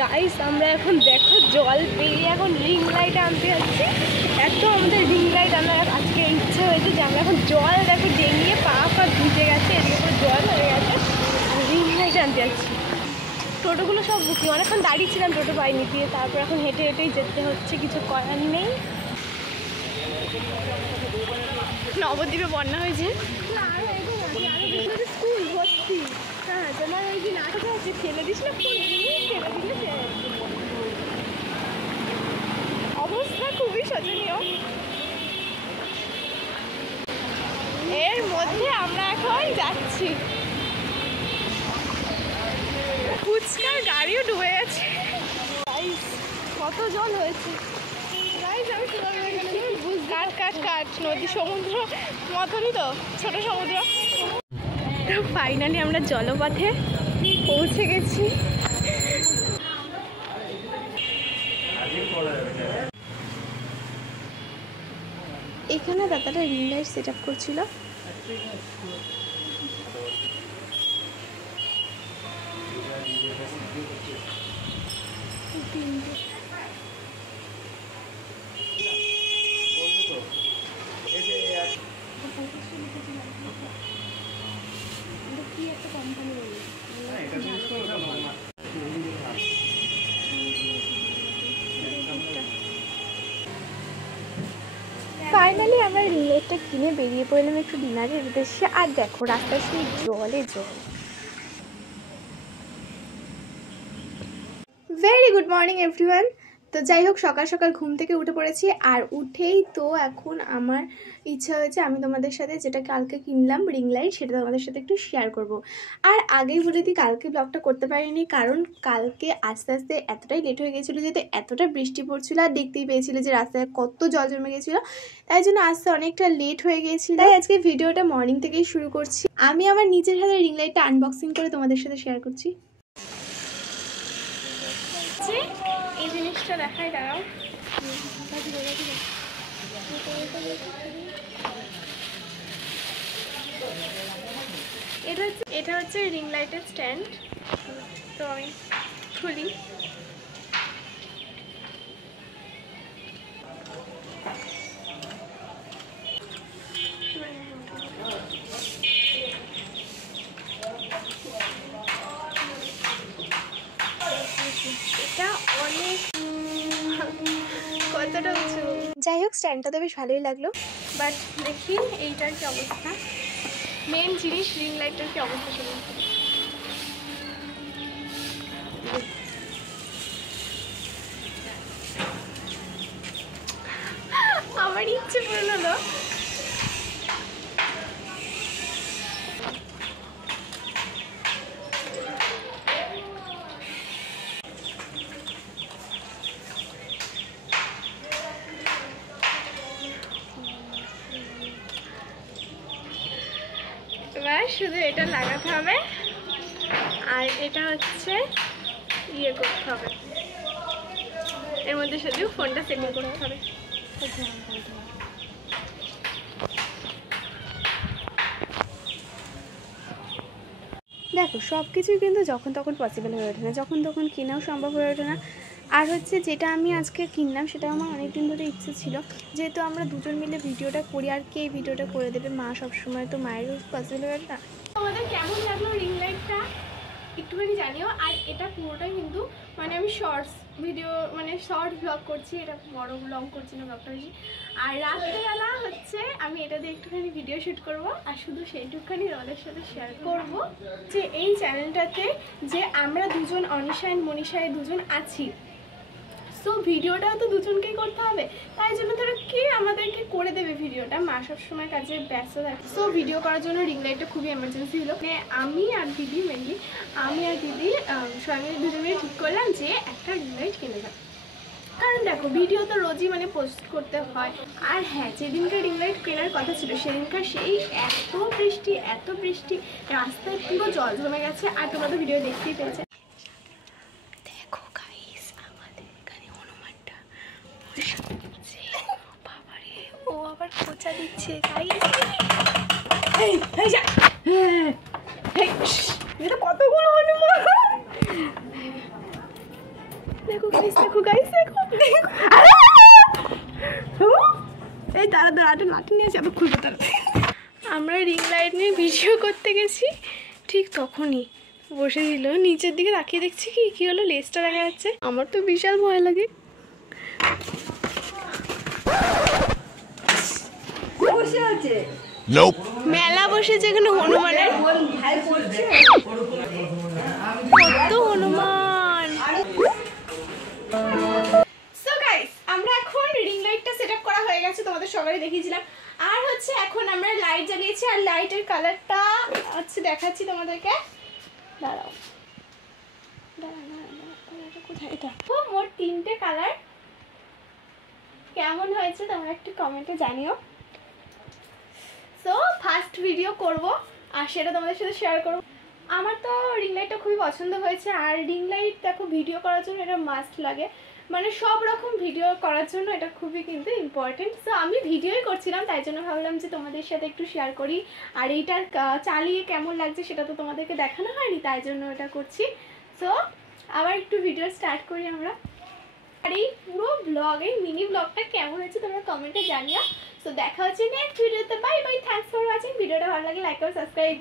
Guys আমরা এখন দেখো জল পেরিয়ে এখন রিং লাইট আনতে যাচ্ছি। এত আমাদের রিং লাইট আনার আজকে ইচ্ছা হয়েছে যে আমরা এখন জল দেখো ডেঙিয়ে পা ভিজে গেছে, এদিকে করে জল হয়ে গেছে, রিং লাইট আনতে যাচ্ছি। টোটোগুলো সব বুকিং, অনেকক্ষণ দাঁড়িয়েছিলাম টোটো পাইনি দিয়ে, তারপর এখন হেঁটে হেঁটেই যেতে হচ্ছে, কিছু করার নেই। নবদ্বীপে বন্যা হয়েছে, স্কুল ভর্তি। হ্যাঁ তোমার ওই যে নাটক আছে ফেলে দিস না, ফেলে দিলে অবস্থা খুবই শোচনীয়। এর মধ্যে আমরা এখন যাচ্ছি, ফুচকার গাড়িও ডুবে গেছে। কত জল হয়েছে কাট নদী সমুদ্র মতনই তো, ছোট সমুদ্র। ফাইনালি আমরা জলপথে পৌঁছে গেছি। এখানে দাদাটা রিং লাইট সেট আপ করছিল। ফাইনালি আমরা রিং লাইটটা কিনে বেরিয়ে পড়লাম একটু ডিনারের উদ্দেশ্যে। আর দেখো রাস্তায় সেই জলে জল। Very good morning everyone. তো যাই হোক, সকাল সকাল ঘুম থেকে উঠে পড়েছি, আর উঠেই তো এখন আমার ইচ্ছা হয়েছে আমি তোমাদের সাথে যেটা কালকে কিনলাম রিং লাইট সেটা তোমাদের সাথে একটু শেয়ার করব। আর আগেই বলে দিই, কালকে ব্লগটা করতে পারিনি কারণ কালকে আস্তে আস্তে এতটাই লেট হয়ে গেছিলো, যেহেতু এতটা বৃষ্টি পড়ছিল আর দেখতেই পেয়েছিল যে রাস্তায় কত জল জমে গেছিলো, তাই জন্য আসতে অনেকটা লেট হয়ে গিয়েছিল। তাই আজকে ভিডিওটা মর্নিং থেকেই শুরু করছি। আমি আমার নিজের হাতে রিং লাইটটা আনবক্সিং করে তোমাদের সাথে শেয়ার করছি। এই জিনিসটা দেখাই, দাঁড়াও। এটা হচ্ছে রিং লাইটের স্ট্যান্ড। তো আমি খুলি, এটা অনেক কতটা উঁচু। যাই হোক, স্ট্যান্ডটা তো বেশ ভালোই লাগলো, বাট দেখি এইটার কি অবস্থা। মেন জিনিস রিং লাইটটার কি অবস্থা শুরু। আমার ইচ্ছে পূরণ হলো। এবার শুধু এটা লাগাতে হবে, আর এটা হচ্ছে ইয়ে করতে হবে, এর মধ্যে শুধু ফোনটা সেটিং করতে হবে। দেখো সব কিছুই কিন্তু যখন তখন পসিবল হয়ে ওঠে না, যখন তখন কেনাও সম্ভব হয়ে ওঠে না। আর হচ্ছে যেটা আমি আজকে কিনলাম সেটা আমার অনেকদিন ধরে ইচ্ছে ছিল, যেহেতু আমরা দুজন মিলে ভিডিওটা করি, আর কে ভিডিওটা করে দেবে, মা সবসময়, তো মায়েরও পসিবল হয়ে ওঠে না। আমাদের কেমন লাগলো রিং লাইটটা একটুখানি জানিও। আর এটা পুরোটাই কিন্তু মানে আমি শর্টস ভিডিও মানে শর্ট ব্লগ করছি, এটা বড় ব্লগ করছি না, ব্লগটা বেশি। আর রাত্রেবেলা হচ্ছে আমি এটা দিয়ে একটুখানি ভিডিও শ্যুট করব, আর শুধু সেইটুকখানি রদের সাথে শেয়ার করব যে এই চ্যানেলটাতে যে আমরা দুজন অনিশা অ্যান্ড মনীষা দুজন আছি। সো ভিডিওটাও তো দুজনকেই করতে হবে, তাই জন্য ধরো কে আমাদেরকে করে দেবে ভিডিওটা, মা সবসময় কাজে ব্যস্ত থাকে। সো ভিডিও করার জন্য রিং লাইটটা খুবই এমার্জেন্সি হলো। মানে আমি আর দিদি সবাই মিলে দুজন মিলে ঠিক করলাম যে একটা রিং লাইট কিনে যাবো, কারণ দেখো ভিডিও তো রোজই মানে পোস্ট করতে হয়। আর হ্যাঁ, যেদিনকার রিং লাইট কেনার কথা ছিল সেদিনকার সেই এত বৃষ্টি রাস্তায় পুরো জল জমে গেছে, আর তোমরা তো ভিডিও দেখতেই পেয়েছে। দেখো গাইস, আমাদের এখানে হনুমানটা বাবারে, ও আবার খোঁচা দিচ্ছে গাইস। কতগুলো হনুমান, দেখো গাইস, দেখো গাইস, দেখো এই দাঁড়া দাঁড়া, লাঠি নিয়ে যাবে, খুলবো তারা। আমরা রিং লাইট নিয়ে ভিডিও করতে গেছি, ঠিক তখনই বসেছিল। নিচের দিকে তাকিয়ে দেখছি কি কি হলো, লেজটা দেখা যাচ্ছে। আমার তো বিশাল ভয় লাগে। মেলা বসেছে এখানে হনুমানের, কত হনুমান। সো গাইস, আমরা এখন রিং লাইটটা সেট আপ করা হয়ে গেছে, তোমাদের সবারই দেখিয়েছিলাম। আর হচ্ছে এখন আমরা লাইট জ্বালিয়েছি, আর লাইটের কালারটা হচ্ছে দেখাচ্ছি তোমাদেরকে। দাঁড়াও কোথায়, এটা মোট 3টে কালার। কেমন হয়েছে তোমরা একটু কমেন্টে জানিও। সো ফার্স্ট ভিডিও করব আর সেটা তোমাদের সাথে শেয়ার করব। আমার তো রিং লাইটটা খুবই পছন্দ হয়েছে। আর রিং লাইট দেখো ভিডিও করার জন্য এটা মাস্ট লাগে, মানে সব রকম ভিডিও করার জন্য এটা খুবই কিন্তু ইম্পর্টেন্ট। সো আমি ভিডিওই করছিলাম, তাই জন্য ভাবলাম যে তোমাদের সাথে একটু শেয়ার করি। আর এইটার চালিয়ে কেমন লাগছে সেটা তো তোমাদেরকে দেখানো হয়নি, তাই জন্য এটা করছি। সো আবার একটু ভিডিও স্টার্ট করি আমরা। আর এই পুরো ব্লগ, এই মিনি ব্লগটা কেমন হয়েছে তোমরা কমেন্টে জানিও। সো দেখা হচ্ছে নেক্সট ভিডিওতে। Bye bye, thanks for watching. ভিডিওটা ভালো লাগলে লাইক আর সাবস্ক্রাইব